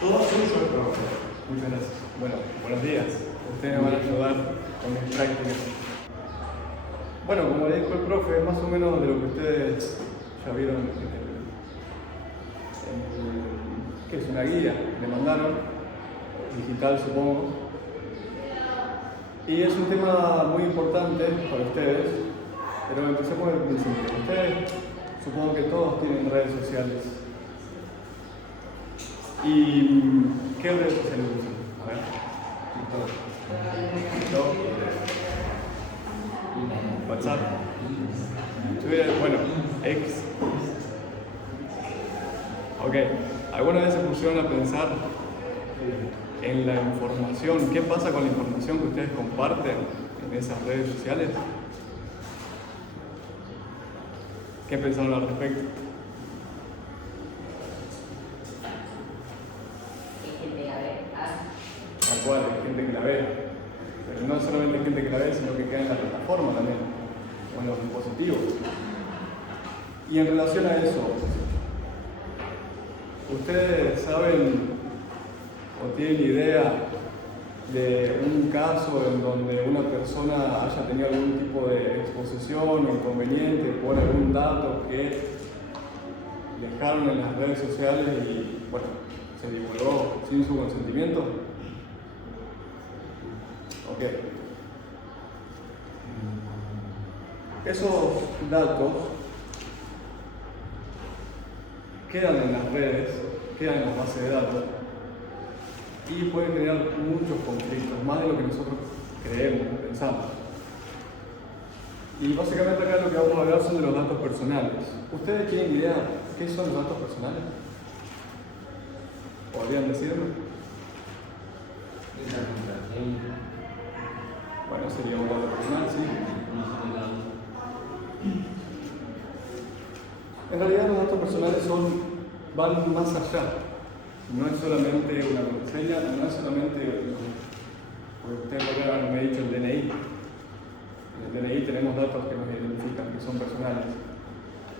Todo suyo, profe. Muchas gracias. Bueno, buenos días. Ustedes me van a ayudar con mis prácticas. Bueno, como le dijo el profe, es más o menos de lo que ustedes ya vieron ¿qué es? Una guía, le mandaron, digital supongo. Y es un tema muy importante para ustedes, pero empecemos desde el principio. Ustedes, supongo que todos tienen redes sociales. ¿Y qué redes sociales usan? A ver. TikTok. WhatsApp. Twitter, bueno, X. Ok. ¿Alguna vez se pusieron a pensar en la información? ¿Qué pasa con la información que ustedes comparten en esas redes sociales? ¿Qué pensaron al respecto? Tal cual, hay gente que la ve, pero no solamente hay gente que la ve, sino que queda en la plataforma también, o en los dispositivos. Y en relación a eso, ¿ustedes saben o tienen idea de un caso en donde una persona haya tenido algún tipo de exposición o inconveniente por algún dato que dejaron en las redes sociales y, bueno, se divulgó sin su consentimiento? Ok. Esos datos quedan en las redes, quedan en las bases de datos y pueden generar muchos conflictos, más de lo que nosotros creemos, pensamos. Y básicamente acá lo que vamos a hablar son de los datos personales. ¿Ustedes tienen idea qué son los datos personales? ¿Podrían decirme? Bueno, sería un dato personal, sí. En realidad los datos personales van más allá. No es solamente una contraseña, no es solamente, porque ustedes lo que me ha dicho el DNI. En el DNI tenemos datos que nos identifican, que son personales.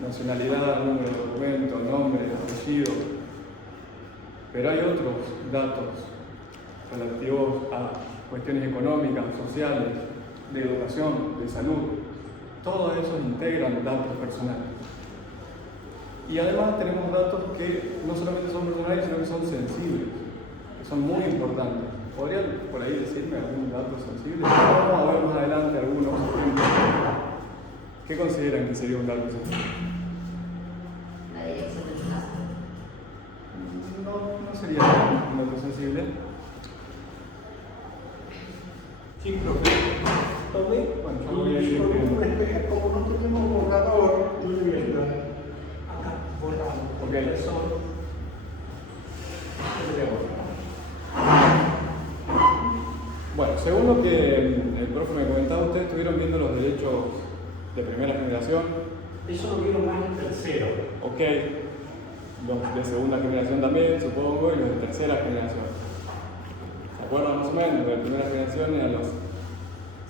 Nacionalidad, número de documento, nombre, apellido. Pero hay otros datos relativos a cuestiones económicas, sociales, de educación, de salud. Todo eso integran datos personales. Y además tenemos datos que no solamente son personales, sino que son sensibles, que son muy importantes. ¿Podrían por ahí decirme algún dato sensible? Vamos a ver más adelante algunos ejemplos. ¿Qué consideran que sería un dato sensible? La dirección de tu casa. No sería un dato sensible. Sí, profe. Tomé Bueno, yo lo voy a ir como escribiendo. no tenemos borrador, yo le voy a estar acá borrando. Ok. Eso. Bueno, según lo que el profe me comentaba, ustedes estuvieron viendo los derechos de primera generación. Eso lo vieron más en tercero. Ok, los de segunda generación también, supongo, y los de tercera generación. ¿Se acuerdan más o menos? Los de primera generación eran los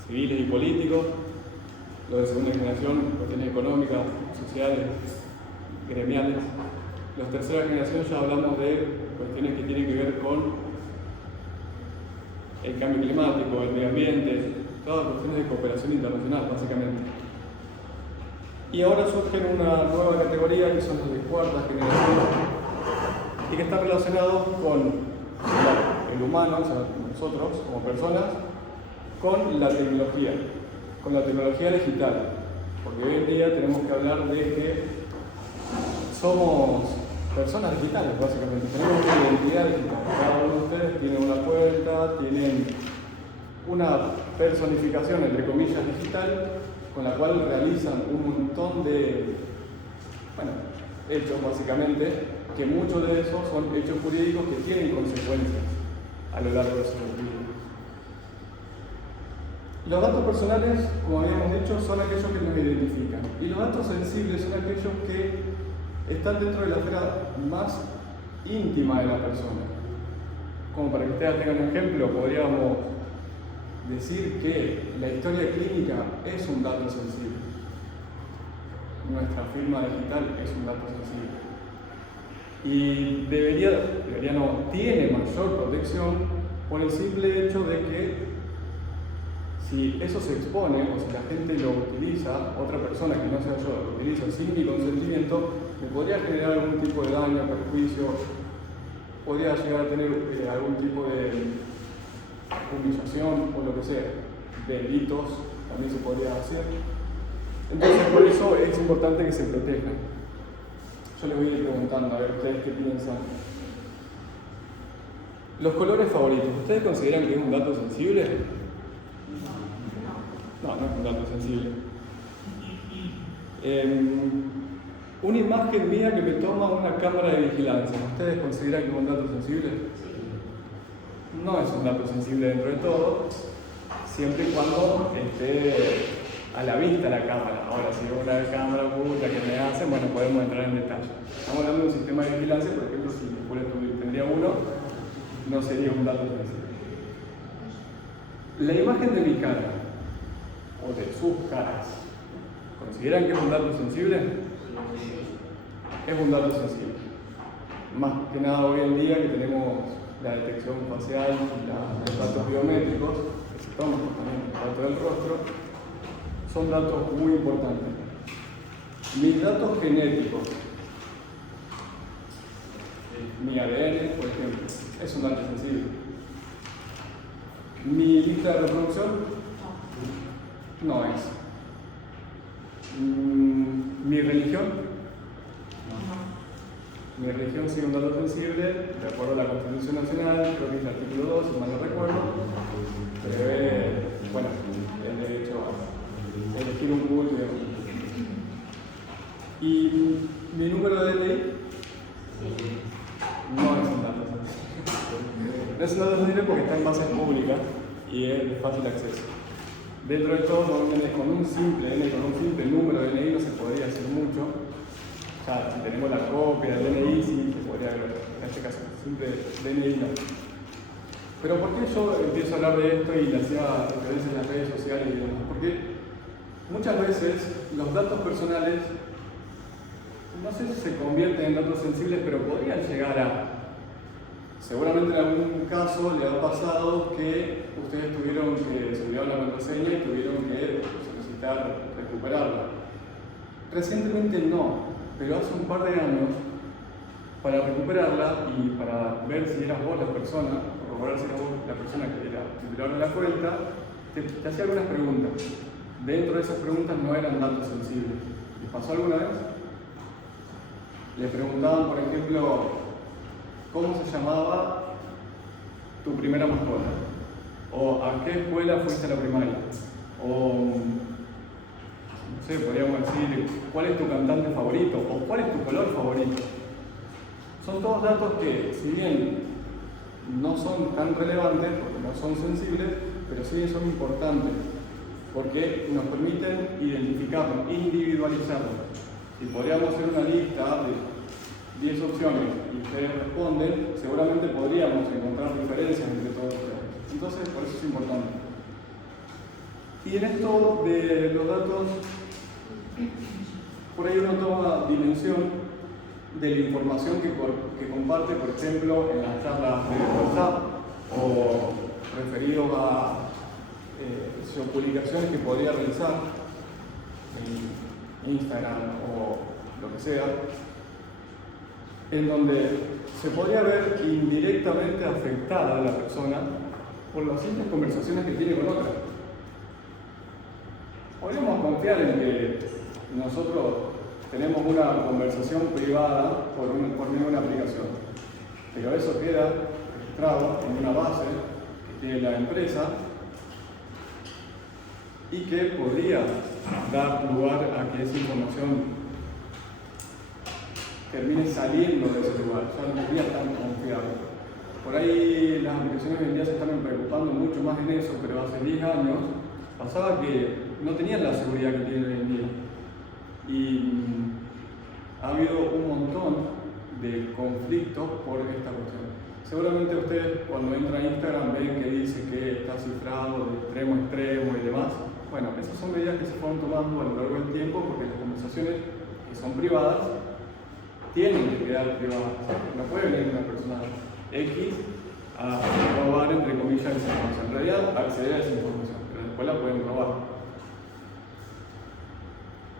civiles y políticos, los de segunda generación, cuestiones económicas, sociales, gremiales. Los de tercera generación ya hablamos de cuestiones que tienen que ver con el cambio climático, el medio ambiente, todas cuestiones de cooperación internacional, básicamente. Y ahora surge una nueva categoría que son los de cuarta generación y que está relacionado con el humano, o sea, nosotros como personas, con la tecnología digital. Porque hoy en día tenemos que hablar de que somos personas digitales, básicamente. Tenemos una identidad digital. Cada uno de ustedes tiene una cuenta, tienen una personificación, entre comillas, digital, con la cual realizan un montón de, hechos básicamente, que muchos de esos son hechos jurídicos que tienen consecuencias a lo largo de su vida. Los datos personales, como habíamos dicho, son aquellos que nos identifican. Y los datos sensibles son aquellos que están dentro de la esfera más íntima de la persona. Como para que ustedes tengan un ejemplo, podríamos decir que la historia clínica es un dato sensible. Nuestra firma digital es un dato sensible. Y debería no, tiene mayor protección por el simple hecho de que si eso se expone o si la gente lo utiliza, otra persona que no sea yo lo utiliza sin mi consentimiento, me podría generar algún tipo de daño, perjuicio, podría llegar a tener algún tipo de humillación o lo que sea, delitos también se podría hacer. Entonces por eso es importante que se protejan. Yo les voy a ir preguntando a ver ustedes qué piensan. Los colores favoritos, ¿ustedes consideran que es un dato sensible? No, no es un dato sensible. Una imagen mía que me toma una cámara de vigilancia, ¿ustedes consideran que es un dato sensible? No es un dato sensible dentro de todo, siempre y cuando esté a la vista la cámara. Ahora, si es una cámara oculta que me hacen, bueno, podemos entrar en detalle. Estamos hablando de un sistema de vigilancia, por ejemplo, si después tendría uno, no sería un dato sensible. La imagen de mi cara, o de sus caras, ¿consideran que es un dato sensible? Es un dato sensible. Más que nada hoy en día que tenemos la detección facial y los datos biométricos, que se toman también el dato del rostro, son datos muy importantes. Mis datos genéticos, mi ADN, por ejemplo, es un dato sensible. Mi lista de reproducción no es. Mi religión, mi religión sigue un dato sensible, de acuerdo a la Constitución Nacional, creo que es el artículo 2, si mal no recuerdo, prevé, bueno, el derecho a elegir un culto y demás. Y mi número de DNI no es un dato sensible. No es un dato sensible porque está en bases públicas y es de fácil acceso. Dentro de todo, con un simple número de DNI no se podría hacer mucho. O sea, si tenemos la copia del DNI, sí se podría ver. En este caso, simple DNI no. Pero ¿por qué yo empiezo a hablar de esto y le hacía referencia en las redes sociales y demás? Porque muchas veces los datos personales, no sé si se convierten en datos sensibles, pero podrían llegar a... Seguramente en algún caso le ha pasado que ustedes tuvieron que se olvidaron la contraseña y tuvieron que solicitar recuperarla. Recientemente no, pero hace un par de años, para recuperarla y para ver si eras vos la persona, corroborar si eras vos la persona que era titular de la cuenta, te hacía algunas preguntas. Dentro de esas preguntas no eran datos sensibles. ¿Les pasó alguna vez? Le preguntaban, por ejemplo, ¿cómo se llamaba tu primera mascota? ¿O a qué escuela fuiste a la primaria? O, no sé, podríamos decir, ¿cuál es tu cantante favorito? ¿O cuál es tu color favorito? Son todos datos que, si bien no son tan relevantes, porque no son sensibles, pero sí son importantes, porque nos permiten identificarnos, individualizarnos. Si podríamos hacer una lista de 10 opciones y ustedes responden, seguramente podríamos encontrar diferencias entre todos ustedes. Entonces, por eso es importante. Y en esto de los datos, por ahí uno toma dimensión de la información que comparte, por ejemplo, en las charlas de WhatsApp o referido a publicaciones que podría realizar en Instagram o lo que sea, en donde se podría ver indirectamente afectada a la persona por las simples conversaciones que tiene con otra. Podríamos confiar en que nosotros tenemos una conversación privada por medio de una aplicación, pero eso queda registrado en una base que tiene la empresa y que podría dar lugar a que esa información termine saliendo de ese lugar, ya no sería tan confiable. Por ahí las aplicaciones hoy en día se están preocupando mucho más en eso, pero hace 10 años pasaba que no tenían la seguridad que tienen hoy en día. Y ha habido un montón de conflictos por esta cuestión. Seguramente ustedes cuando entran a Instagram ven que dice que está cifrado de extremo a extremo y demás. Bueno, esas son medidas que se fueron tomando a lo largo del tiempo porque las conversaciones que son privadas tienen que quedar privadas. No puede venir una persona X a robar, entre comillas, esa información. En realidad, acceder a esa información, pero después la pueden robar.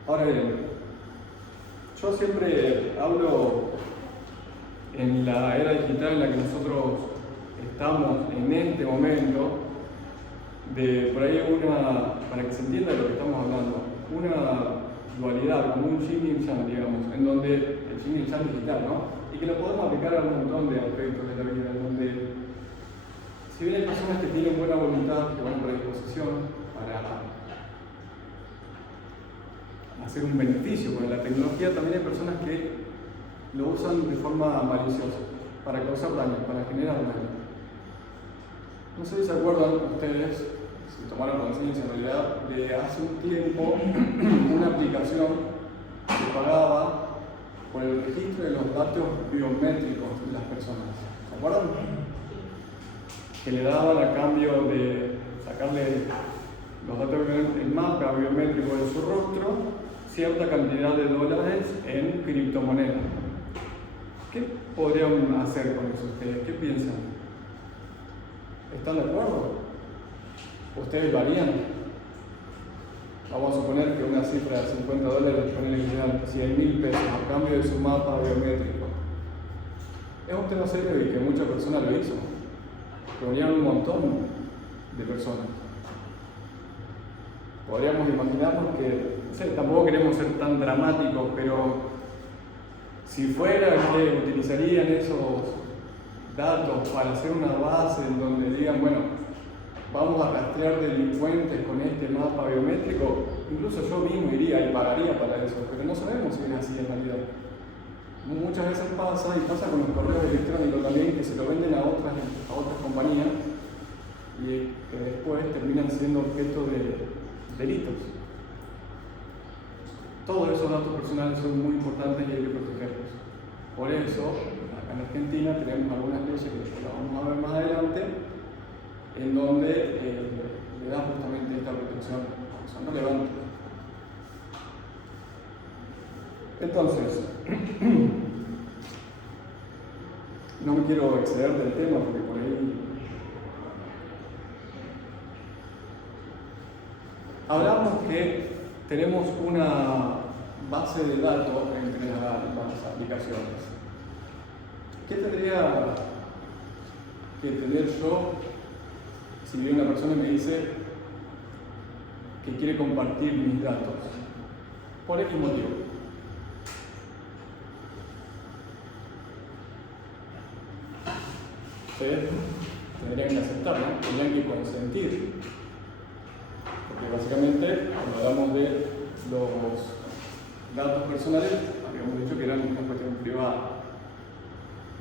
Ahora bien, yo siempre hablo en la era digital en la que nosotros estamos en este momento, de por ahí para que se entienda de lo que estamos hablando, una dualidad, como un yin y yang, digamos, en donde el yin y el yang digital, ¿no? Y que lo podemos aplicar a un montón de aspectos de la vida, en donde, si bien hay personas que tienen buena voluntad, que van a predisposición para hacer un beneficio con la tecnología, también hay personas que lo usan de forma maliciosa, para causar daño, para generar daño. No sé si se acuerdan ustedes, si tomaron conciencia en realidad, de hace un tiempo una aplicación que pagaba por el registro de los datos biométricos de las personas. ¿Se acuerdan? Que le daban a cambio de sacarle los datos biométricos, el mapa biométrico de su rostro, cierta cantidad de dólares en criptomonedas. ¿Qué podrían hacer con eso ustedes? ¿Qué piensan? ¿Están de acuerdo? ¿Ustedes lo harían? Vamos a suponer que una cifra de $50, ponele que sean 100.000 pesos a cambio de su mapa biométrico. Es un tema serio y que muchas personas lo hizo. Reunieron un montón de personas. Podríamos imaginarnos que, no sé, tampoco queremos ser tan dramáticos, pero si fuera que utilizarían esos datos para hacer una base en donde digan, bueno, vamos a rastrear delincuentes con este mapa biométrico, incluso yo mismo iría y pagaría para eso, pero no sabemos si es así en realidad. Muchas veces pasa, y pasa con los correos electrónicos también, que se lo venden a otras compañías y que después terminan siendo objeto de delitos. Todos esos datos personales son muy importantes y hay que protegerlos. Por eso, acá en Argentina tenemos algunas leyes que las vamos a ver más adelante, en donde le da justamente esta protección, son relevantes. Entonces, no me quiero exceder del tema porque por ahí hablamos que tenemos una base de datos entre las aplicaciones. ¿Qué tendría que tener yo si viene una persona y me dice que quiere compartir mis datos? ¿Por qué motivo? Ustedes tendrían que aceptarlo, tendrían que consentir. Porque básicamente, cuando hablamos de los datos personales, habíamos dicho que eran una cuestión privada,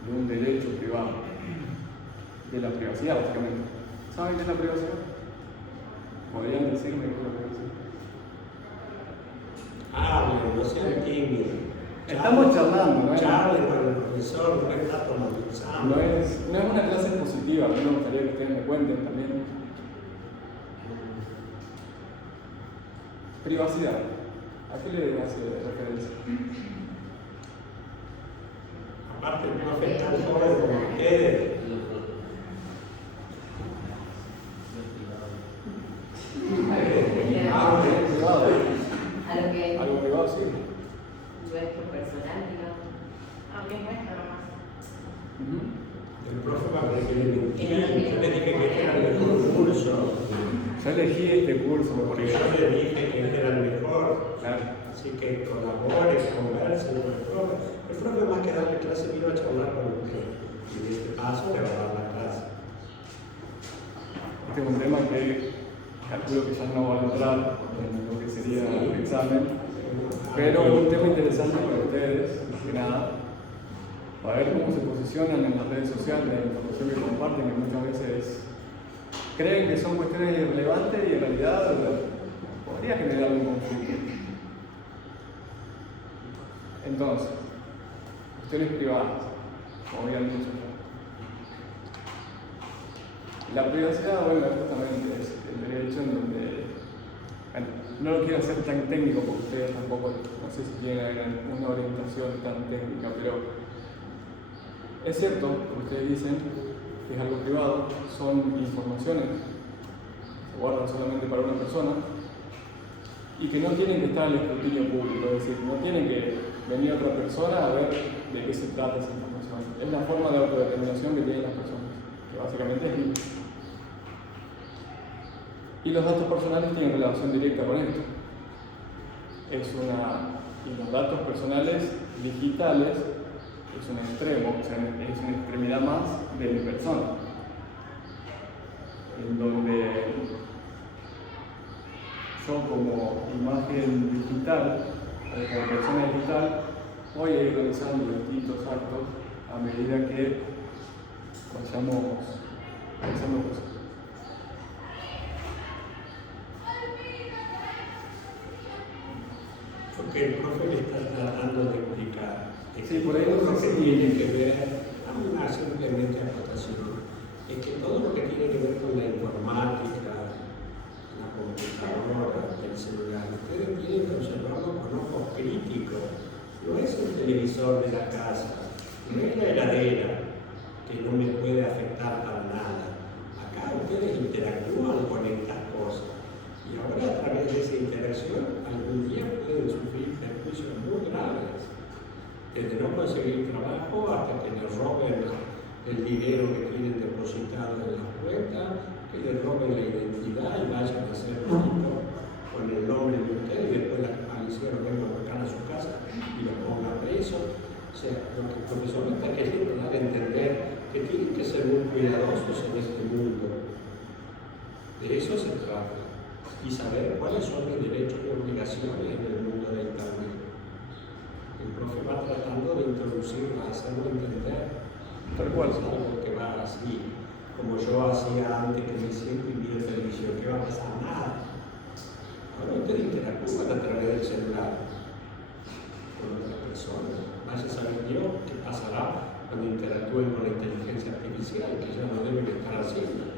de un derecho privado, de la privacidad, básicamente. ¿Saben qué es la privacidad? ¿Podrían decirme qué es la privacidad? No sean tímidos. Estamos charlando, ¿no? Charle con el profesor, no está tomando examen. No es una clase positiva, a mí me gustaría que ustedes me cuenten también. Privacidad. ¿A qué le hace referencia? Aparte, no afecta al joven como ustedes. Algo privado, sí. Nuestro personal, digamos. Aunque es nuestro nomás. El profe va a preferir mentir. Yo le dije que era el mejor curso. Yo elegí este curso porque Yo le dije que él era el mejor. claro, Así que colabore, converse con el profe. El profe más que darle clase vino a charlar con usted. Y de este paso le va a dar la clase. este es un tema que calculo que ya no va a entrar en lo que sería el examen, pero es un tema interesante para ustedes, más que nada, para ver cómo se posicionan en las redes sociales, la información que comparten, que muchas veces creen que son cuestiones irrelevantes y en realidad podría generar un conflicto. Entonces, cuestiones privadas, como habían dicho ya. La privacidad, bueno, justamente es el derecho en donde Bueno, no lo quiero hacer tan técnico porque ustedes tampoco, no sé si tienen una orientación tan técnica, pero es cierto lo que ustedes dicen, que es algo privado, son informaciones, se guardan solamente para una persona y que no tienen que estar al escrutinio público, es decir, no tienen que venir otra persona a ver de qué se trata esa información. Es la forma de autodeterminación que tienen las personas, que básicamente es libre. Y los datos personales tienen relación directa con esto. Y los datos personales digitales es un extremo, o sea, es una extremidad más de mi persona, en donde yo como imagen digital, como persona digital, voy a ir realizando distintos actos a medida que vayamos realizando cosas. Lo que el profe le está tratando de explicar es Sí, que por ahí todo no lo sé que si- tiene que ver, una simplemente acotación, es que todo lo que tiene que ver con la informática, la computadora, el celular, ustedes tienen que observarlo con ojos críticos. No es el televisor de la casa, no es la heladera que no me puede afectar para nada. Acá ustedes interactúan con estas cosas. Y ahora a través de esa interacción algún día pueden sufrir perjuicios muy graves. Desde no conseguir trabajo hasta que les roben el dinero que tienen depositado en la cuenta, que les roben la identidad y vayan a hacer delito con el nombre de usted y después la policía lo venga a buscar a su casa y lo ponga preso. O sea, lo que el profesor está queriendo dar a entender que tienen que ser muy cuidadosos en este mundo. De eso se trata. Y saber cuáles son mis derechos y obligaciones en el mundo del Internet. El profe va tratando de introducirlo, hacerlo entender. Tal cual. Es algo que va así, como yo hacía antes que me siento y vi televisión, que va a pasar nada. Ahora ustedes interactúan a través del celular con otras personas. Vaya a saber Dios qué pasará cuando interactúen con la inteligencia artificial, que ya no deben estar haciendo.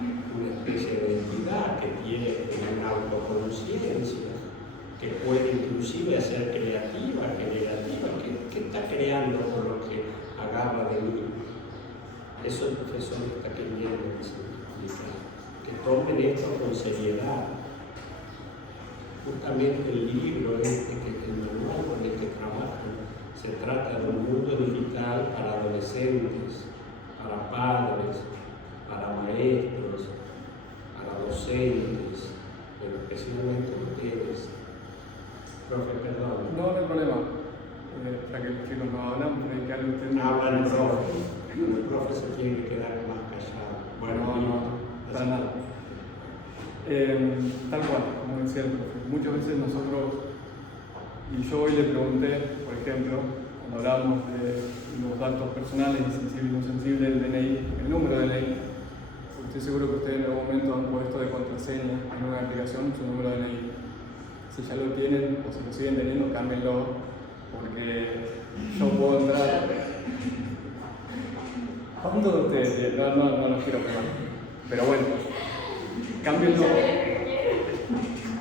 Una especie de entidad que tiene una autoconciencia, que puede inclusive ser creativa, generativa, que está creando con lo que agarra de mí. Eso el profesor está queriendo explicar, que tomen esto con seriedad. Justamente el libro el manual con el que trabajan, se trata de un mundo digital para adolescentes, para padres, para maestros, para docentes, pero especialmente ustedes. Profe, perdón. No hay problema. Para que los chicos no hablan, pero hay que hablar usted. Habla el profe. El profe se tiene que quedar más callado. Bueno, no, para nada. Tal cual, como decía el profe. Muchas veces nosotros, y yo hoy le pregunté, por ejemplo, cuando hablábamos de los datos personales y sensibles y no sensibles del DNI, el número de DNI, estoy seguro que ustedes en algún momento han puesto de contraseña en una aplicación su número de DNI. Si ya lo tienen o si lo siguen teniendo, cámbienlo, porque yo puedo entrar. ¿Cuántos de ustedes? No los quiero pegar. Pero bueno, cámbienlo.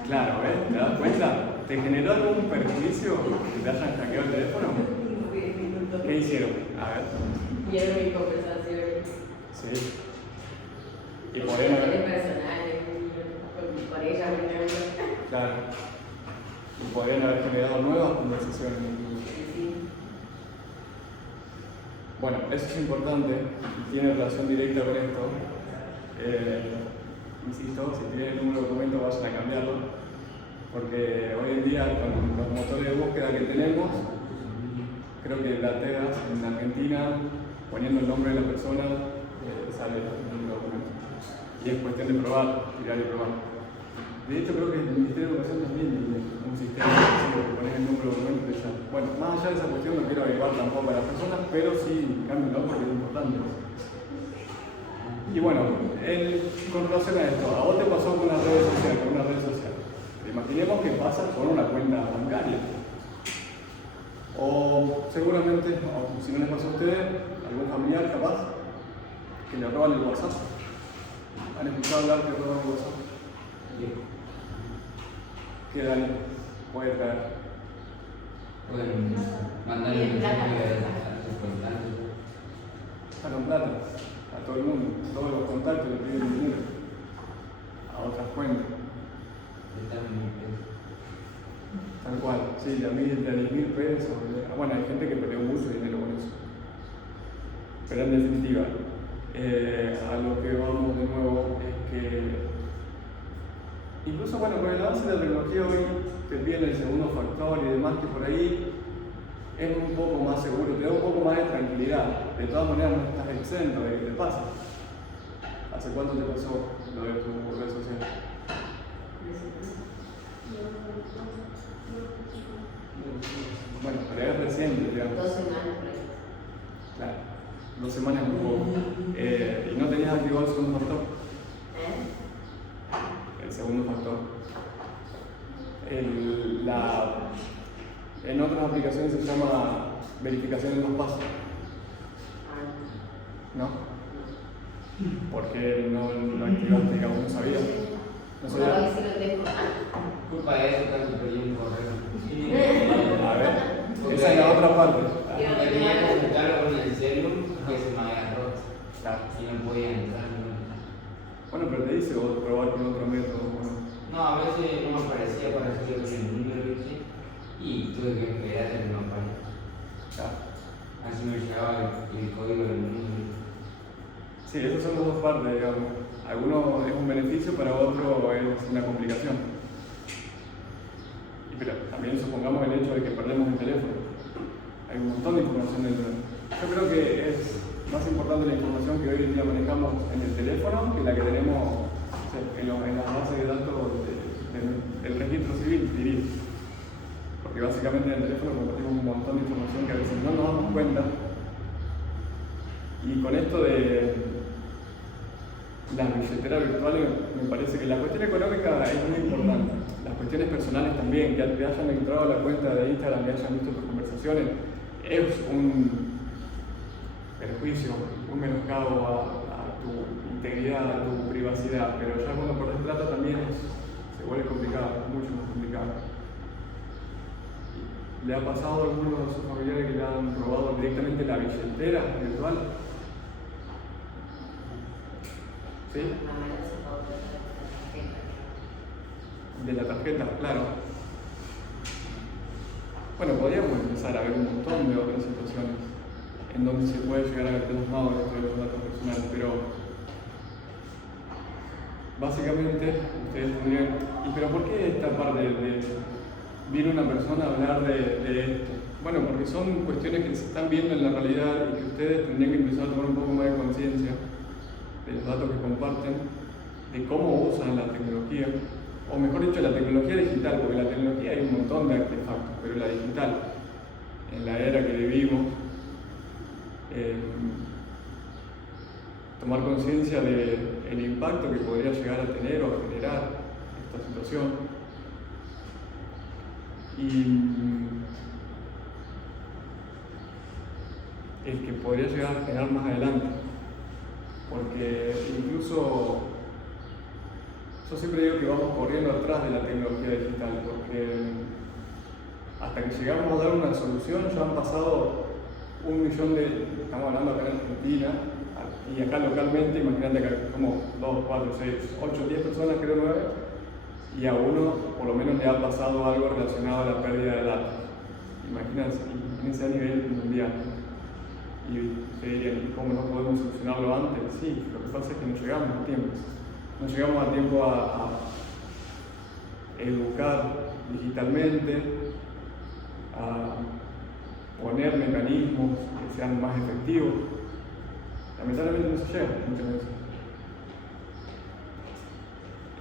Claro, ¿ves? ¿Te das cuenta? ¿Te generó algún perjuicio que te hayan hackeado el teléfono? ¿Qué hicieron? A ver. Vieron mi conversación. Sí. Y podrían haber. Personales, con ella, por ejemplo. Claro. Y podrían haber generado nuevas conversaciones incluso. Sí. Bueno, eso es importante y tiene relación directa con esto. Insisto, si tienen el número de documento vayan a cambiarlo, porque hoy en día con los motores de búsqueda que tenemos, creo que la TEDA en Argentina, poniendo el nombre de la persona, sale el número de documento. Y es cuestión de probar, tirar y probar. De hecho, creo que el Ministerio de Educación también tiene un sistema que pones el número de documento y ya. Bueno, más allá de esa cuestión no quiero averiguar tampoco a las personas, pero sí, cámbienlo porque es importante. Y bueno, con relación a esto, a vos te pasó con una red social, Imaginemos que pasa con una cuenta bancaria. O seguramente, o si no les pasó a ustedes, algún familiar capaz, que le roban el WhatsApp. ¿Han escuchado hablar que roban el WhatsApp? tiempo. ¿Qué Dani puede traer? Pueden mandarle un mensaje a sus contactos. Sacan plata a todo el mundo, todos los contactos le piden dinero a otras cuentas. Están muy bien. Tal cual, sí, de 10.000 pesos. Bueno, hay gente que perdió mucho dinero con eso. Pero en definitiva, a lo que vamos de nuevo es que incluso bueno, con el avance de la tecnología hoy te piden el segundo factor y demás, que por ahí es un poco más seguro, te da un poco más de tranquilidad. De todas maneras no estás exento de que te pase. ¿Hace cuánto te pasó lo de tu red social? Bueno, pero es reciente, digamos. 2 semanas por ahí. Claro, 2 semanas es un poco. ¿Y no tenías activado el segundo factor? El segundo factor. En otras aplicaciones se llama verificación en 2 pasos. ¿No? Porque no activaste, digamos, no sabías. No sabías. Ahora sí lo tengo. Culpa de eso, casi perdí un correo. A ver, esa es la otra parte. Porque tenía que consultarlo con el celu que se me había roto. Claro. Y no podía entrar. Bueno, pero te dice vos probar con otro método. Bueno. No, a veces no me aparecía para hacerlo con el número, ¿viste? Y tuve que esperar a que no aparezca. Claro. Así me llegaba el código del número. Sí, esas son las dos partes, digamos. Algunos es un beneficio, para otro es una complicación. Pero también supongamos el hecho de que perdemos el teléfono. Hay un montón de información dentro. Yo creo que es más importante la información que hoy en día manejamos en el teléfono que la que tenemos en las bases de datos del registro civil, diría. Porque básicamente en el teléfono compartimos un montón de información que a veces no nos damos cuenta. Y con esto de las billeteras virtuales, me parece que la cuestión económica es muy importante. Las cuestiones personales también, que te hayan entrado a la cuenta de Instagram, que hayan visto tus conversaciones, es un perjuicio, un menoscabo a tu integridad, a tu privacidad. Pero ya cuando perdés plata también se vuelve complicado, mucho más complicado. ¿Le ha pasado a alguno de sus familiares que le han robado directamente la billetera virtual? ¿Sí? De la tarjeta, claro. Bueno, podríamos empezar a ver un montón de otras situaciones en donde se puede llegar a ver plasmado dentro de los datos personales, pero básicamente ustedes tendrían. ¿Y pero por qué esta parte viene una persona a hablar de esto? Bueno, porque son cuestiones que se están viendo en la realidad y que ustedes tendrían que empezar a tomar un poco más de conciencia de los datos que comparten, de cómo usan la tecnología, o mejor dicho, la tecnología digital, porque la tecnología hay un montón de artefactos, pero la digital, en la era que vivimos, tomar conciencia del impacto que podría llegar a tener o a generar esta situación. Y el que podría llegar a generar más adelante. Porque incluso yo siempre digo que vamos corriendo atrás de la tecnología digital, porque hasta que llegamos a dar una solución ya han pasado 1 millón estamos hablando acá en Argentina, y acá localmente, imagínate que como 2, 4, 6, 8, 10 personas, creo 9, y a uno por lo menos le ha pasado algo relacionado a la pérdida de datos. Imagínense a nivel mundial. Y te dirían, ¿y cómo no podemos solucionarlo antes? Sí, lo que pasa es que no llegamos a tiempo. No llegamos a tiempo a educar digitalmente, a poner mecanismos que sean más efectivos. Lamentablemente no se llega muchas veces.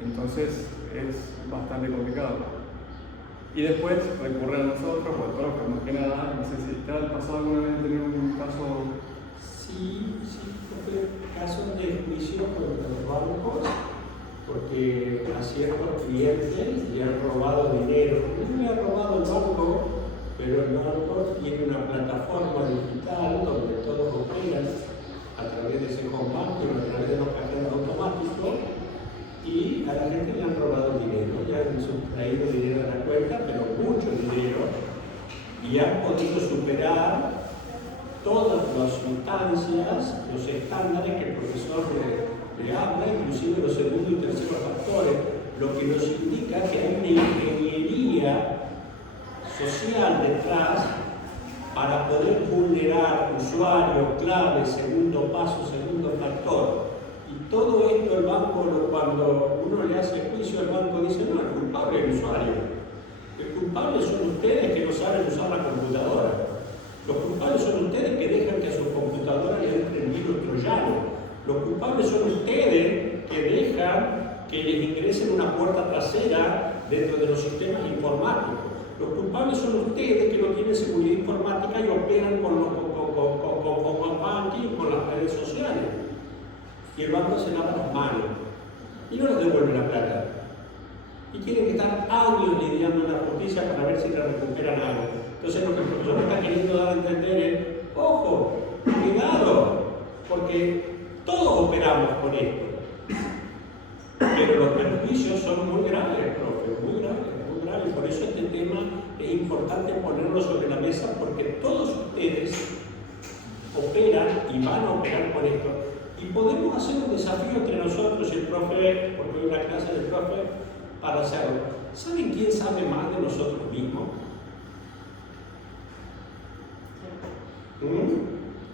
Entonces es bastante complicado. Y después recurre a nosotros, o al profe, más que nada. No sé si te ha pasado alguna vez tener un caso. Sí, tuve casos de juicio contra los bancos porque a ciertos clientes le han robado dinero. No le han robado el banco, pero el banco tiene una plataforma digital donde todos operan a través de ese home banking, a través de los cajeros automáticos, y a la gente le han robado cuesta, pero mucho dinero, y han podido superar todas las instancias, los estándares que el profesor le habla, inclusive los segundos y terceros factores, lo que nos indica que hay una ingeniería social detrás para poder vulnerar usuario, clave, segundo paso, segundo factor. Y todo esto el banco, cuando uno le hace juicio, el banco dice, no, el culpable es el usuario. El culpable son ustedes que no saben usar la computadora. Los culpables son ustedes que dejan que a sus computadoras le entren virus troyanos. Los culpables son ustedes que dejan que les ingresen una puerta trasera dentro de los sistemas informáticos. Los culpables son ustedes que no tienen seguridad informática y operan con banking, con las redes sociales. Y el banco se lava las manos y no les devuelve la plata. Y tienen que estar años lidiando en la justicia para ver si le recuperan algo. Entonces lo que el profesor está queriendo dar a entender es, ojo, cuidado, porque todos operamos con esto. Pero los perjuicios son muy graves, profe, muy graves. Por eso este tema es importante ponerlo sobre la mesa, porque todos ustedes operan y van a operar con esto. Y podemos hacer un desafío entre nosotros y el profe, porque hay una clase del profe, para hacerlo. ¿Saben quién sabe más de nosotros mismos?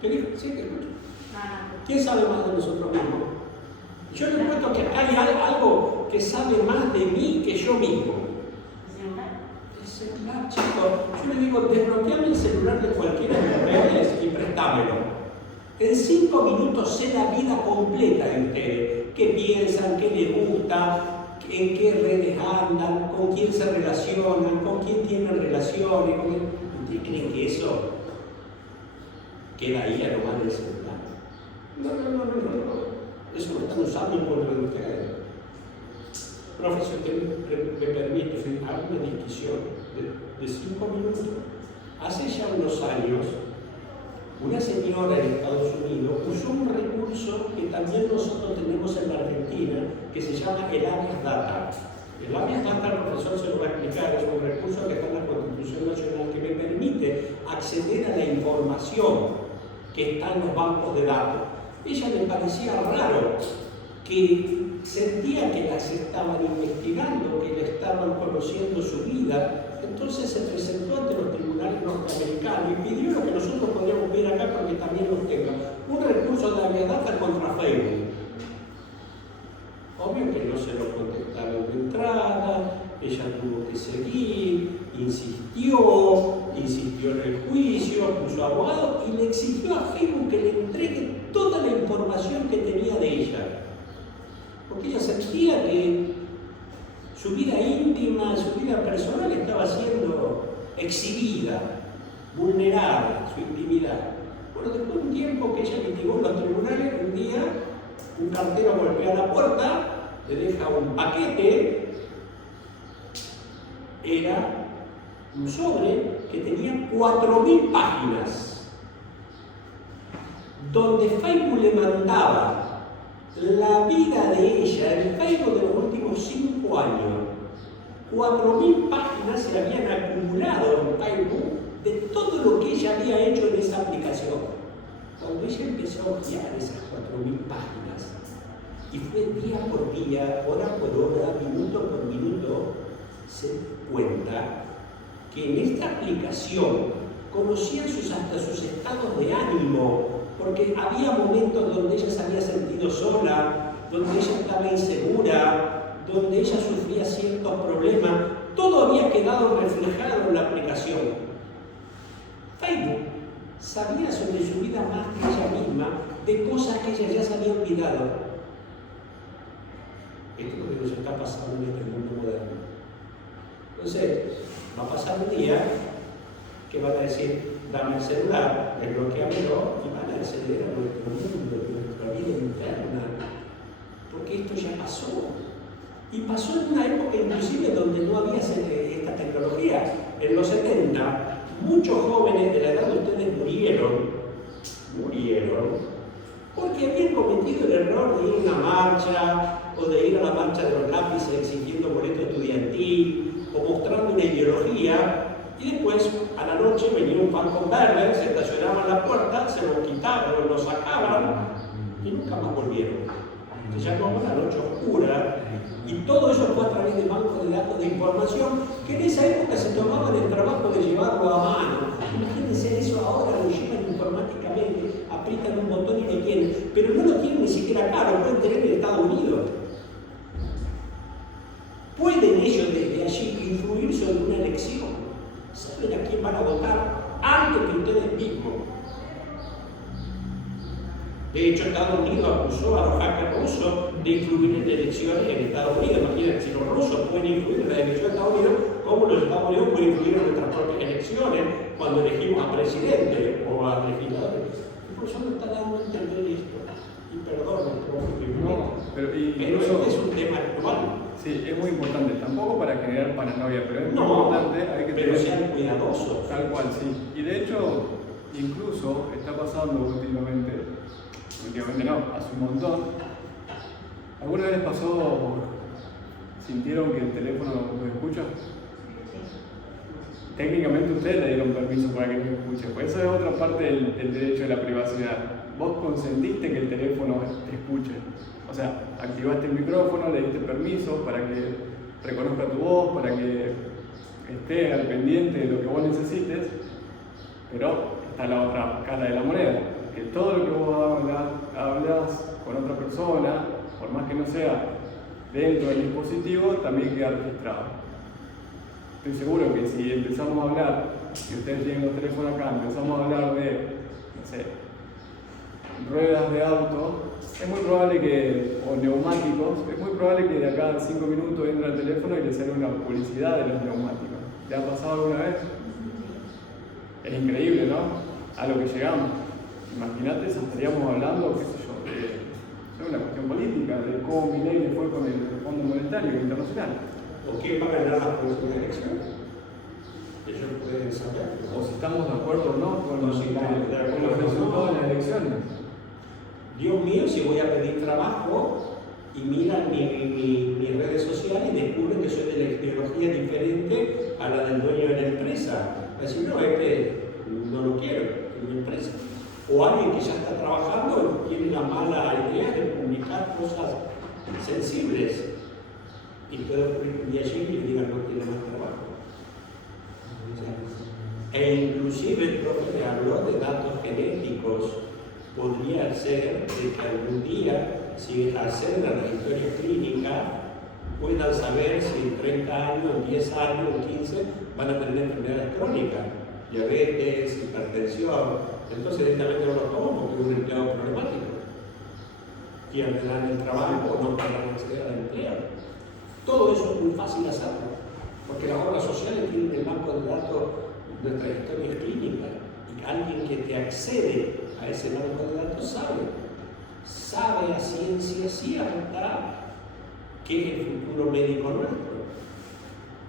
¿Qué dijo? Sí, te escucho. ¿Quién sabe más de nosotros mismos? Yo les cuento que hay algo que sabe más de mí que yo mismo. El celular, chicos. Yo les digo, desbloqueame el celular de cualquiera de ustedes y préstamelo. En 5 minutos sé la vida completa de ustedes. ¿Qué piensan? ¿Qué les gusta? ¿En qué redes andan? ¿Con quién se relacionan? ¿Con quién tienen relaciones? ¿Ustedes creen que eso queda ahí a lo más del celular? No. Eso lo están usando en contra de ustedes. Profesor, me permite hacer una discusión de 5 minutos. Hace ya unos años, una señora en Estados Unidos usó un recurso que también nosotros tenemos en la Argentina, que se llama el habeas data. El habeas data, el profesor se lo va a explicar, es un recurso que está en la Constitución Nacional que me permite acceder a la información que está en los bancos de datos. Ella le parecía raro que sentía que las estaban investigando, que le estaban conociendo su vida. Entonces se presentó ante los tribunales norteamericanos y pidió lo que nosotros podríamos ver acá porque también los tenga. Un recurso de habeas data contra Facebook. Obvio que no se lo contestaron de entrada, ella tuvo que seguir, insistió en el juicio, puso abogado y le exigió a Facebook que le entregue toda la información que tenía de ella. Porque ella sentía que su vida íntima, su vida personal estaba siendo exhibida, vulnerada, su intimidad. Bueno, después de un tiempo que ella litigó en los tribunales, un día un cartero golpea la puerta, le deja un paquete, era un sobre que tenía 4.000 páginas, donde Facebook le mandaba la vida de ella, el Facebook de los últimos 5 años. 4.000 páginas se habían acumulado en Facebook de todo lo que ella había hecho en esa aplicación. Cuando ella empezó a hojear esas 4.000 páginas, y fue día por día, hora por hora, minuto por minuto, se dio cuenta que en esta aplicación conocían hasta sus estados de ánimo, porque había momentos donde ella se había sentido sola, donde ella estaba insegura, donde ella sufría ciertos problemas. Todo había quedado reflejado en la aplicación. Facebook sabía sobre su vida más que ella misma, de cosas que ella ya se había olvidado. Esto es lo que nos está pasando en este mundo moderno. Entonces, va a pasar un día que van a decir, dame el celular, desbloqueamelo y van a acceder a nuestro mundo, a nuestra vida interna. Porque esto ya pasó. Y pasó en una época inclusive donde no había esta tecnología. En los 70, muchos jóvenes de la edad de ustedes murieron, porque habían cometido el error de ir a una marcha, o de ir a la marcha de los lápices exigiendo boleto estudiantil, o mostrando una ideología, y después a la noche venía un Falcon verde, se estacionaba en la puerta, se lo quitaban o lo sacaban y nunca más volvieron. Se llamaba la noche oscura, y todo eso fue a través de bancos de datos de información que en esa época se tomaban el trabajo de llevarlo a mano. Imagínense eso, ahora lo llevan informáticamente, aprietan un botón y lo tienen, pero no lo tienen ni siquiera acá, lo pueden tener en Estados Unidos. ¿Pueden ellos desde allí influir sobre una elección? ¿Saben a quién van a votar antes que ustedes mismos? De hecho, Estados Unidos acusó a los hackers rusos de influir en elecciones en Estados Unidos. Imagínense, si los rusos pueden influir en la elección de Estados Unidos, ¿cómo los Estados Unidos pueden influir en nuestras propias elecciones cuando elegimos a presidente o a legisladores? Por eso no está dando a entender esto. Y perdón, No, pero pero incluso, este es un tema actual. sí, es muy importante, tampoco para generar paranoia, pero es muy No, importante, hay que pero tener sean cuidadosos. tal cual, sí. Y de hecho, incluso está pasando últimamente no, hace un montón. ¿Alguna vez pasó, sintieron que el teléfono los escucha? Técnicamente ustedes le dieron permiso para que los escuche, pues eso es otra parte del derecho de la privacidad. Vos consentiste que el teléfono te escuche. O sea, activaste el micrófono, le diste permiso para que reconozca tu voz, para que esté al pendiente de lo que vos necesites, pero está la otra cara de la moneda, que todo lo que vos hablas con otra persona, por más que no sea dentro del dispositivo, también queda registrado. Estoy seguro que si empezamos a hablar, si ustedes tienen los teléfonos acá, empezamos a hablar de, no sé, ruedas de auto, es muy probable que, o neumáticos, es muy probable que de acá a 5 minutos entre el teléfono y le salga una publicidad de los neumáticos. ¿Te ha pasado alguna vez? Es increíble, ¿no? A lo que llegamos. Imagínate si estaríamos hablando, qué sé yo, de una cuestión política, de cómo Milei le fue con el Fondo Monetario Internacional. ¿O quién va a ganar la próxima elección? Ellos pueden saber. O si estamos de acuerdo o no con los acuerdo resultados de las elecciones. Dios mío, si voy a pedir trabajo y miran mis redes sociales y descubren que soy de la ideología diferente a la del dueño de la empresa. Va a decir, no, no lo quiero en mi empresa. O alguien que ya está trabajando tiene la mala idea de publicar cosas sensibles. Y puede ocurrir un día allí y le digan no tiene más trabajo. E inclusive el profe le habló de datos genéticos. Podría ser de que algún día, si acceden a la historia clínica, puedan saber si en 30 años, en 10 años, en 15 van a tener enfermedades crónicas, diabetes, hipertensión. Entonces directamente no lo toman porque es un empleado problemático. Pierden el trabajo o no podrán acceder al empleo. Todo eso es muy fácil hacerlo, porque las obras sociales tienen el banco de datos de nuestras historias clínicas. Y alguien que te accede a ese banco de datos sabe a ciencia cierta qué es el futuro médico nuestro.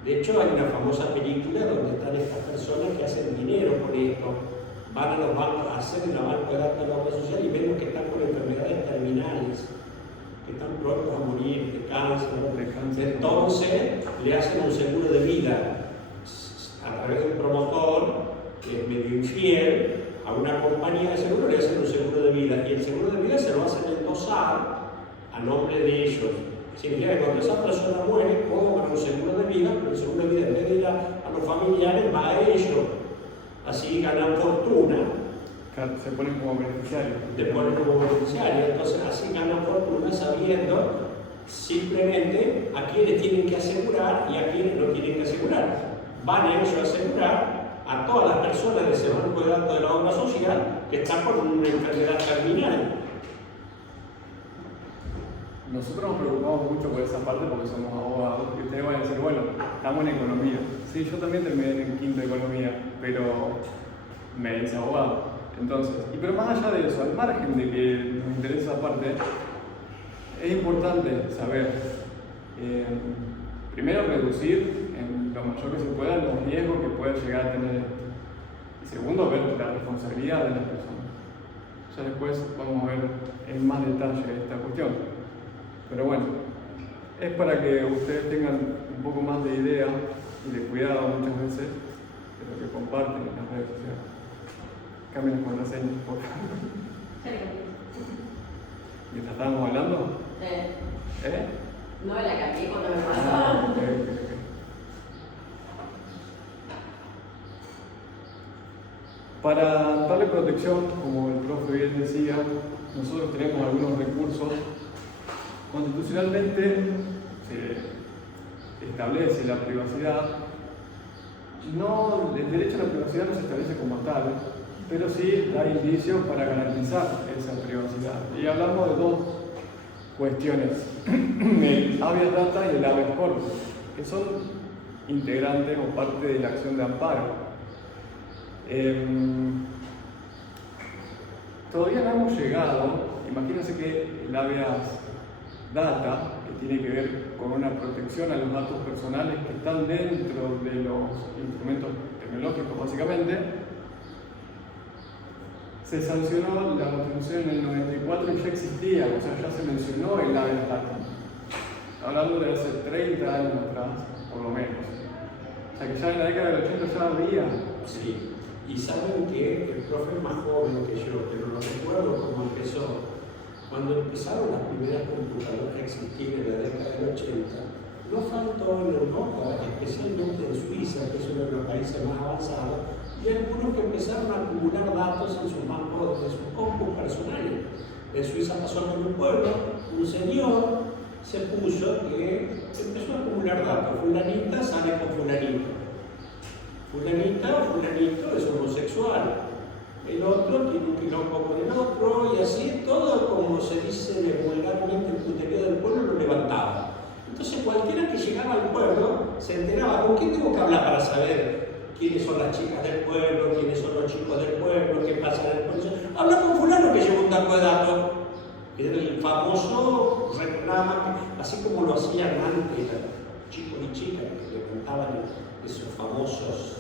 De hecho, hay una famosa película donde están estas personas que hacen dinero con esto. Van a los bancos a hacer el banco de datos de la obra social y vemos que están con enfermedades terminales, que están prontos a morir de cáncer. Entonces, le hacen un seguro de vida a través de un promotor que es medio infiel a una compañía de seguro, le hacen un seguro de vida y el seguro de vida se lo hacen endosar a nombre de ellos. Significa que cuando esa persona muere, cobran un seguro de vida, pero el seguro de vida en vez de ir a los familiares va a ellos. Así ganan fortuna. Se ponen como beneficiarios. Te ponen como beneficiarios, entonces así ganan fortuna sabiendo simplemente a quienes tienen que asegurar y a quienes no tienen que asegurar. Van ellos a asegurar a todas las personas de ese banco de datos de la obra social que están con una enfermedad terminal. Nosotros nos preocupamos mucho por esa parte porque somos abogados y ustedes van a decir, bueno, estamos en economía. Sí, yo también terminé en quinto de economía, pero me hice abogado. Entonces, pero más allá de eso, al margen de que nos interesa esa parte, es importante saber, primero, reducir en lo mayor que se pueda los riesgos que pueda llegar a tener esto. Y segundo, ver la responsabilidad de las personas. Ya después vamos a ver en más detalle esta cuestión. Pero bueno, es para que ustedes tengan un poco más de idea y de cuidado muchas veces de lo que comparten en las redes sociales. Cambien las contraseñas, por favor. ¿Mientras estábamos hablando? ¿Eh? No, la cambié cuando me pasó. Ok. Para darle protección, como el profe bien decía, nosotros tenemos algunos recursos. Constitucionalmente se establece la privacidad. No, el derecho a la privacidad no se establece como tal, pero sí da indicios para garantizar esa privacidad. Y hablamos de dos cuestiones, el habeas data y el habeas corpus, que son integrantes o parte de la acción de amparo. Todavía no hemos llegado, imagínense que el habeas data, que tiene que ver con una protección a los datos personales que están dentro de los instrumentos tecnológicos básicamente, se sancionó la Constitución en el 94 y ya existía, o sea, ya se mencionó el habeas data. Hablando de hace 30 años atrás, por lo menos. O sea que ya en la década del 80 ya había. Sí. Y saben que el profe es más joven que yo, pero no recuerdo cómo empezó. Cuando empezaron las primeras computadoras a existir en la década del 80, no faltó en Europa, especialmente en Suiza, que es uno de los países más avanzados, y algunos que empezaron a acumular datos en sus bancos, en sus compus personales. En Suiza pasó con un pueblo, un señor se puso que empezó a acumular datos. Fulanita sale con fulanito. Fulanita o fulanito es homosexual. El otro tiene un quilombo con el otro, y así todo, como se dice vulgarmente, el puterío del pueblo lo levantaba. Entonces cualquiera que llegaba al pueblo se enteraba con quién tengo que hablar para saber quiénes son las chicas del pueblo, quiénes son los chicos del pueblo, qué pasa en el pueblo. Habla con fulano que lleva un taco de datos. Era el famoso reclama, así como lo hacían antes chicos y chicas que levantaban esos famosos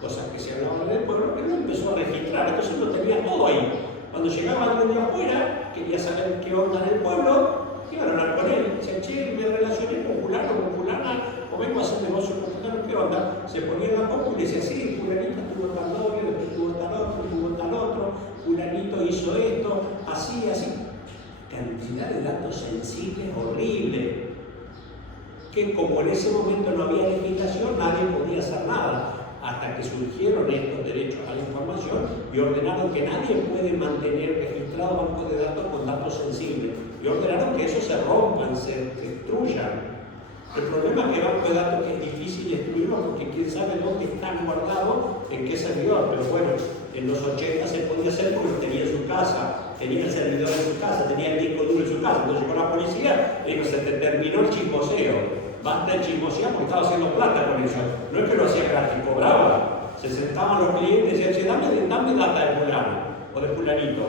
cosas que se hablaban en el pueblo, pero él empezó a registrar, entonces lo tenía todo ahí. Cuando llegaba alguien de afuera, quería saber qué onda en el pueblo, iban a hablar con él. Decían, che, me relacioné con fulano, con fulana, o vengo a hacer negocio con fulano, ¿qué onda? Se ponía en la compu y le decía, sí, fulanito tuvo tal novio, después tuvo tal otro, fulanito hizo esto, así. Cantidad de datos sensibles horrible, que como en ese momento no había legislación, nadie podía hacer nada. Hasta que surgieron estos derechos a la información y ordenaron que nadie puede mantener registrados bancos de datos con datos sensibles. Y ordenaron que esos se rompan, se destruyan. El problema es que bancos de datos es difícil destruirlos porque quién sabe dónde están guardados, en qué servidor. Pero bueno, en los 80 se podía hacer porque lo tenía en su casa, tenía el servidor en su casa, tenía el disco duro en su casa. Entonces llegó la policía y dijo, se te terminó el chismoseo. Basta el chismosear porque estaba haciendo plata con eso. No es que lo hacía gratis, cobraba. Se sentaban los clientes y decían, che, dame data de fulano o de fulanito.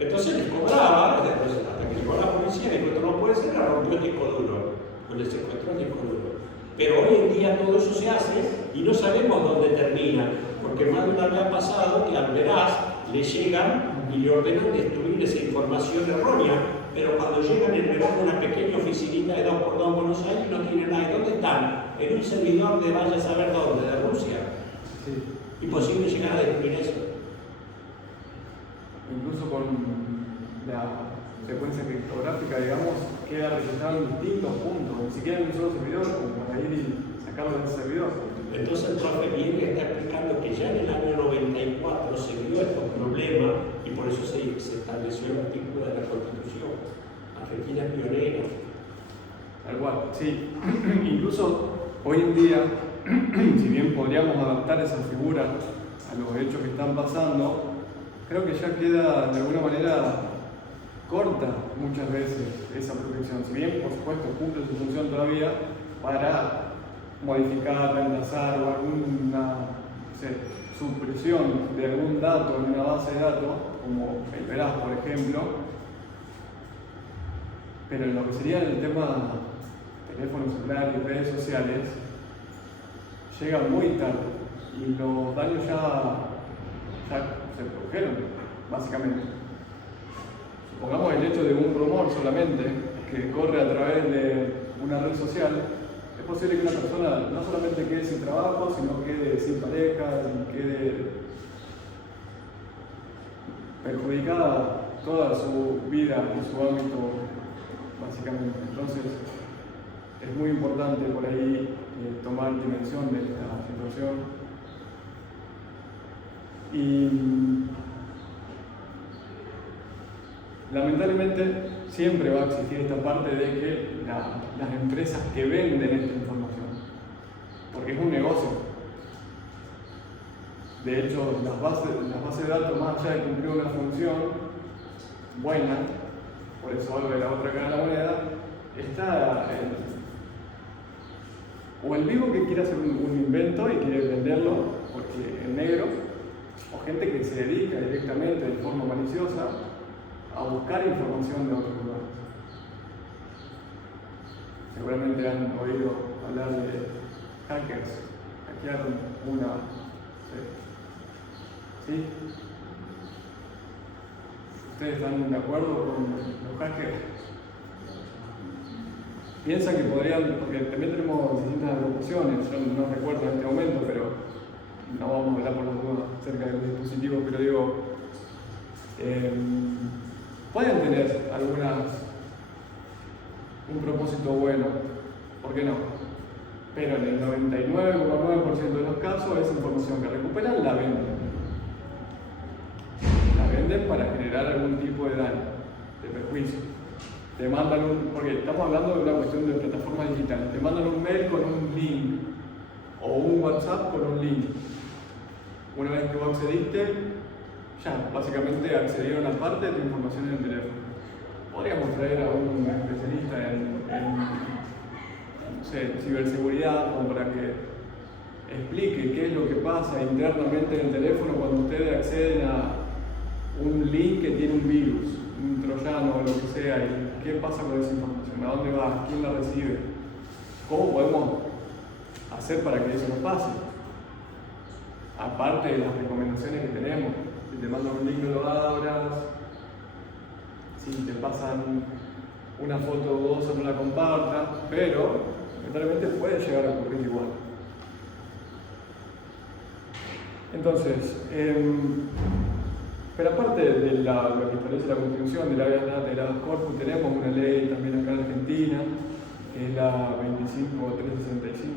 Entonces les cobraba, entonces, hasta que llegó la policía y dijo, no puede ser, le rompió el disco duro. O le secuestró el disco duro. Pero hoy en día todo eso se hace y no sabemos dónde termina. Porque más de una vez ha pasado que al veraz le llegan y le ordenan destruir esa información errónea. Pero cuando llegan en verano a una pequeña oficinita de 2x2 en Buenos Aires no tienen nada. ¿Dónde están? En un servidor de vaya a saber dónde, de Rusia. Sí. Imposible llegar a destruir eso. Incluso con la secuencia criptográfica, digamos, queda registrado en distintos puntos, ni siquiera en un solo servidor, como para ir y sacarlo del servidor. Entonces el profe viene está explicando que ya en el año 94 se vio estos problemas y por eso se estableció el artículo de la Constitución. Argentina es pionera. Tal cual, sí. Incluso hoy en día, si bien podríamos adaptar esa figura a los hechos que están pasando, creo que ya queda de alguna manera corta muchas veces esa protección. Si bien, por supuesto, cumple su función todavía para modificar, reemplazar o alguna supresión de algún dato en una base de datos, como el veraz, por ejemplo, pero en lo que sería el tema teléfonos celulares y redes sociales, llega muy tarde y los daños ya se produjeron, básicamente. Supongamos el hecho de un rumor solamente que corre a través de una red social es posible que una persona no solamente quede sin trabajo, sino quede sin pareja, quede perjudicada toda su vida y su ámbito, básicamente. Entonces, es muy importante por ahí tomar dimensión de esta situación. Y lamentablemente siempre va a existir esta parte de que las empresas que venden esta información, porque es un negocio. De hecho, las bases de datos, más allá de cumplir una función buena, por eso hablo de la otra cara de la moneda, está o el vivo que quiere hacer un invento y quiere venderlo porque en negro, o gente que se dedica directamente de forma maliciosa a buscar información de otros lugares. Seguramente han oído hablar de hackers, hackearon una. ¿Sí? ¿Ustedes están de acuerdo con los hackers? Piensan que podrían, porque también tenemos distintas agrupaciones, yo no recuerdo en este momento, pero no vamos a hablar por las dudas acerca de los dispositivos, pero digo, pueden tener un propósito bueno, ¿por qué no? Pero en el 99,9% de los casos esa información que recuperan la venden. La venden para generar algún tipo de daño, de perjuicio. Te mandan porque estamos hablando de una cuestión de plataformas digitales, te mandan un mail con un link o un WhatsApp con un link. Una vez que vos accediste, ya básicamente accedieron a parte de tu información en el teléfono. Podríamos traer a un especialista en no sé, ciberseguridad como para que explique qué es lo que pasa internamente en el teléfono cuando ustedes acceden a un link que tiene un virus, un troyano o lo que sea, y qué pasa con esa información, a dónde va, quién la recibe, cómo podemos hacer para que eso no pase. Aparte de las recomendaciones que tenemos, si te mandan un link no lo abras, si te pasan una foto dudosa no la compartas, pero lamentablemente puede llegar a ocurrir igual. Entonces, pero aparte de lo que establece la Constitución de la habeas corpus, tenemos una ley también acá en Argentina, que es la 326,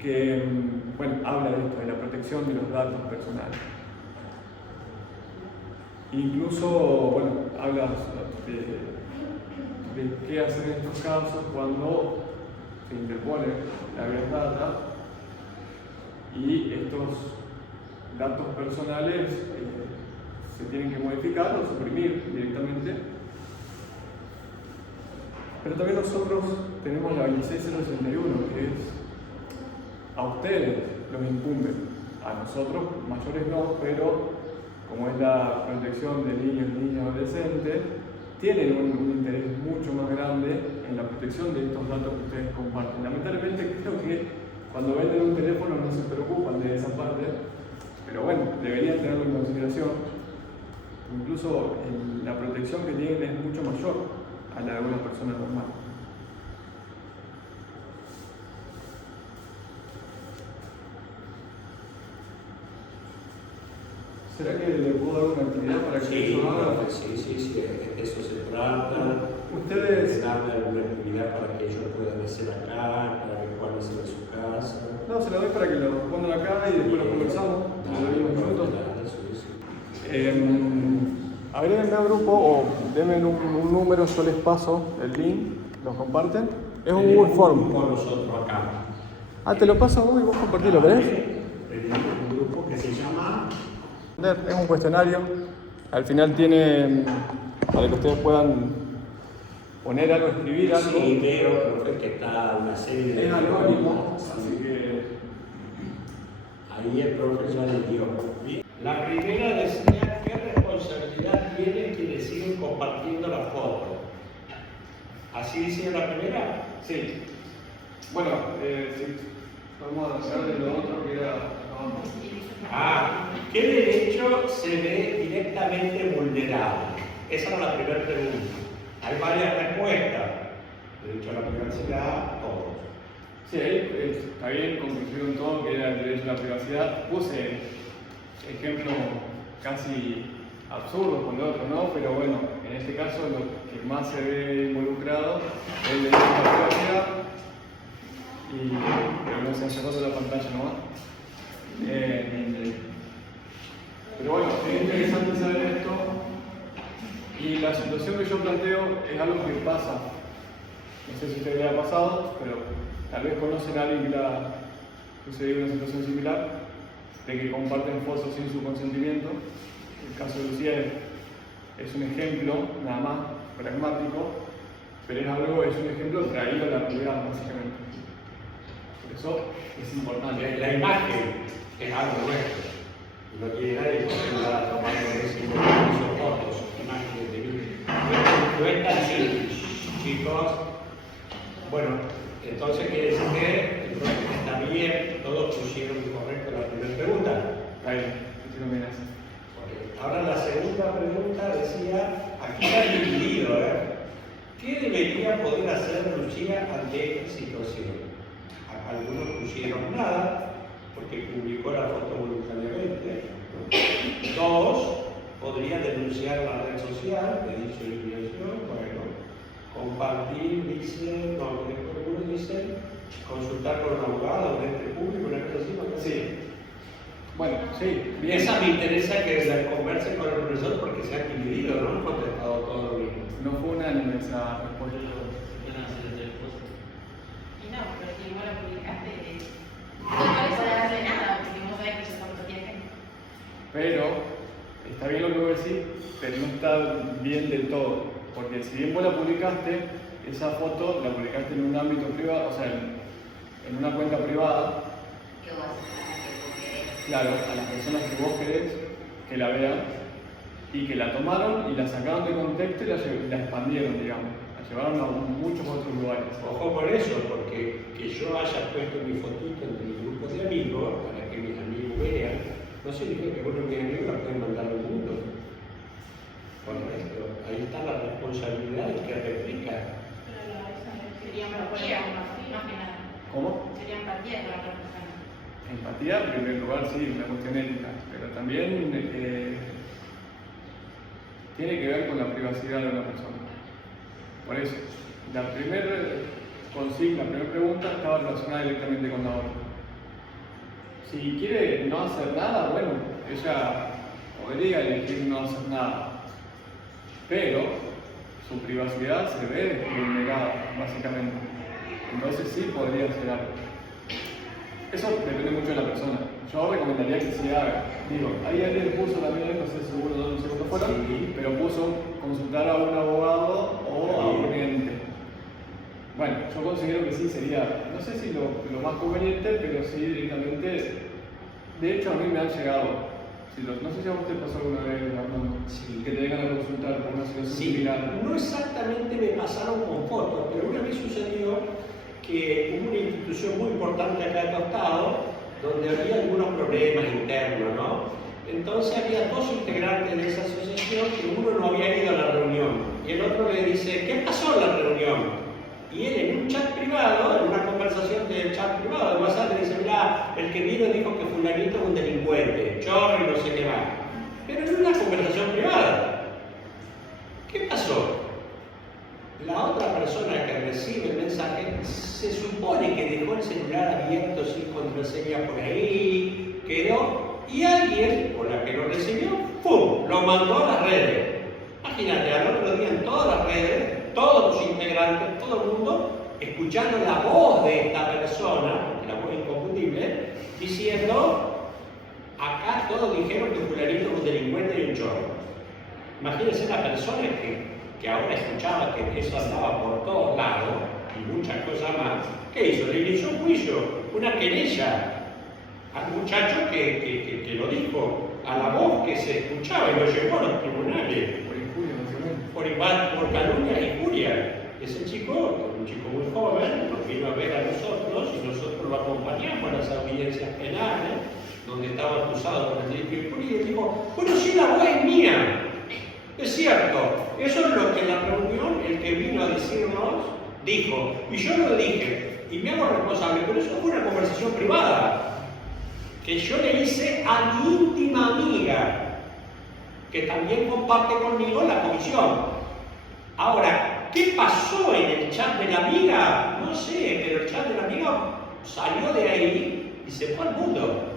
que habla de esto, de la protección de los datos personales. Incluso, habla de qué hacer en estos casos cuando se interpone la habeas data y estos datos personales se tienen que modificar o suprimir directamente. Pero también nosotros tenemos la 26061, que es a ustedes los incumbe, a nosotros mayores no, pero como es la protección de niños y niñas adolescentes, tienen un interés mucho más grande en la protección de estos datos que ustedes comparten. Lamentablemente creo que cuando venden un teléfono no se preocupan de esa parte, pero deberían tenerlo en consideración. Incluso la protección que tienen es mucho mayor a la de una persona normal. ¿Será que le puedo dar una actividad para que eso haga? Sí, de eso se trata. Ustedes... De darle alguna actividad para que ellos puedan hacer acá, para que puedan hacer en su casa. No, se lo doy para que lo pongan acá y después lo conversamos. Le doy unos minutos. Agréguenme al grupo o denme un número, yo les paso el link, lo comparten. Es un Google Form. Con nosotros acá. Te lo paso a vos y vos compartilo, ¿querés? Tenemos un grupo que se llama... Es un cuestionario. Al final tiene para que ustedes puedan poner algo, escribir algo. Sí, veo, profe, que está una serie de... Es anónimo, así que... Ahí el profe ya le dio. La primera decía, ¿qué responsabilidad tienen quienes siguen compartiendo la foto? ¿Así decía la primera? Sí. Bueno, sí. Vamos a hacer de lo otro que era... ¿Qué derecho se ve directamente vulnerado? Esa era la primera pregunta. Hay varias respuestas. derecho a la privacidad, todos. Sí, ahí está bien, concluyeron todo que era el derecho a la privacidad. Puse ejemplos casi absurdos con lo otro, ¿no? Pero bueno, en este caso lo que más se ve involucrado es el derecho a la privacidad. Pero no se ha cerrado la pantalla nomás. Pero bueno, es interesante saber esto. Y la situación que yo planteo es algo que pasa. No sé si a usted le ha pasado, pero tal vez conocen a alguien que le ha sucedido una situación similar, de que comparten fotos sin su consentimiento. El caso de Lucía es un ejemplo, nada más, pragmático, pero es un ejemplo traído a la realidad, básicamente. Por eso es importante. La imagen es algo nuestro. No tiene nadie que se va tomando esos fotos, imágenes de mí. No es tan simple, chicos. Bueno, entonces quiere decir que está bien, todos pusieron correcto la primera pregunta. Está bien, que no miras. Ahora la segunda pregunta decía, aquí está dividido, ¿qué debería poder hacer Lucía ante esta situación? Algunos pusieron nada, porque publicó la foto voluntariamente. Dos, podría denunciar la red social, de dicho eliminación, bueno, compartir, dice, no, algunos dicen, consultar con un abogado, un ente público, una cosa así, ¿no? Sí. Bueno, sí, bien. Esa me interesa que la conversen con el profesor porque se han dividido, no han contestado todo lo mismo. No fue unánime esa respuesta. Y no, pero si vos la publicaste, no parece darle nada, porque vos sabés que yo tampoco tiene. Pero está bien lo que vos decís, pero no está bien del todo. Porque si bien vos la publicaste, esa foto la publicaste en un ámbito privado, o sea, en una cuenta privada. ¿Qué vas a hacer? Claro, a las personas que vos querés que la vean y que la tomaron y la sacaron de contexto y la expandieron, digamos. La llevaron a muchos otros lugares. Ojo con eso, porque que yo haya puesto mi fotito en mi grupo de amigos para que mis amigos vean, no significa que uno de mis amigos la pueden mandar al mundo. Correcto. Ahí está la responsabilidad del que replica. Pero eso sería empatía, más que nada. ¿Cómo? Sería empatía con la otra persona. Empatía, en primer lugar, sí, una cuestión ética, pero también tiene que ver con la privacidad de una persona. Por eso, la primera consigna, la primera pregunta estaba relacionada directamente con la otra. Si quiere no hacer nada, bueno, ella podría elegir no hacer nada, pero su privacidad se ve vulnerada, básicamente. Entonces sí podría hacer algo. Eso depende mucho de la persona. Yo recomendaría que se haga. Digo, ahí alguien puso también, no sé seguro, no sé cuánto fueron, Sí. pero puso consultar a un abogado o a un ente. Bueno, yo considero que sí sería, no sé si lo más conveniente, pero sí directamente. De hecho, a mí me han llegado. No sé si a usted pasó alguna vez, Armando, Sí. que te vengan a consultar por una situación Sí, similar. no exactamente me pasaron con fotos, pero una vez sucedió que hubo una institución muy importante acá al costado, donde había algunos problemas internos, ¿no? Entonces había dos integrantes de esa asociación que uno no había ido a la reunión y el otro le dice, ¿qué pasó en la reunión? Y él en un chat privado, en una conversación del chat privado de WhatsApp, le dice, mirá, el que vino dijo que fulanito es un delincuente, chorro y no sé qué más. Pero en una conversación privada. ¿Qué pasó? La otra persona que recibe el mensaje se supone que dejó el celular abierto sin contraseña por ahí, quedó, y alguien, o la que lo recibió, ¡pum!, lo mandó a las redes. Imagínate, al otro día en todas las redes, todos los integrantes, todo el mundo, escuchando la voz de esta persona, la voz inconfundible, diciendo, acá todos dijeron que fulanito es un delincuente y un chorro. Imagínense la persona que ahora escuchaba que eso andaba por todos lados y muchas cosas más. ¿Qué hizo? Le inició un juicio, una querella al muchacho que lo dijo, a la voz que se escuchaba y lo llevó a los tribunales. Por calumnia y injuria. Ese chico, un chico muy joven, nos vino a ver a nosotros y nosotros lo acompañamos a las audiencias penales, donde estaba acusado por el delito de injuria, y dijo, bueno, sí, la voz es mía. Es cierto, eso es lo que en la reunión el que vino a decirnos dijo, y yo lo dije, y me hago responsable, pero eso fue una conversación privada que yo le hice a mi íntima amiga, que también comparte conmigo la comisión. Ahora, ¿qué pasó en el chat de la amiga? No sé, pero el chat de la amiga salió de ahí y se fue al mundo.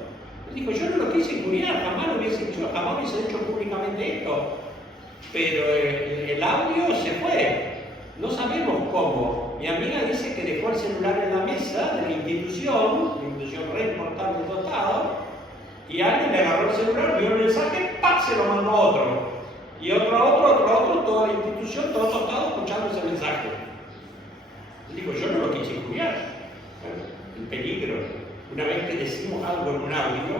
Dijo, yo no lo quise injuriar, jamás lo hubiese hecho, jamás hubiese hecho públicamente esto. Pero el audio se fue. No sabemos cómo. Mi amiga dice que dejó el celular en la mesa de la institución re importante de Estado, y alguien le agarró el celular, vio el mensaje, ¡pac!, se lo mandó a otro. Y otro, toda la institución, todo Estado escuchando ese mensaje. Digo, yo no lo quise injuriar. Bueno, el peligro. Una vez que decimos algo en un audio,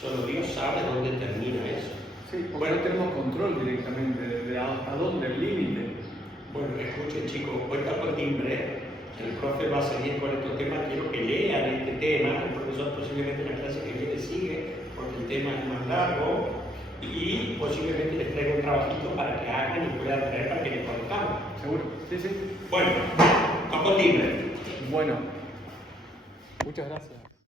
solo Dios sabe dónde termina eso. Sí, porque no tenemos control directamente de hasta dónde, el límite. Bueno, escuchen chicos, cuenta con timbre. El profe va a seguir con estos temas, quiero que lean este tema. El profesor posiblemente en la clase que viene sigue, porque el tema es más largo. Y posiblemente les traiga un trabajito para que hagan y puedan traer para que les conozcamos. ¿Seguro? Sí, sí. Bueno, con timbre. Bueno, muchas gracias.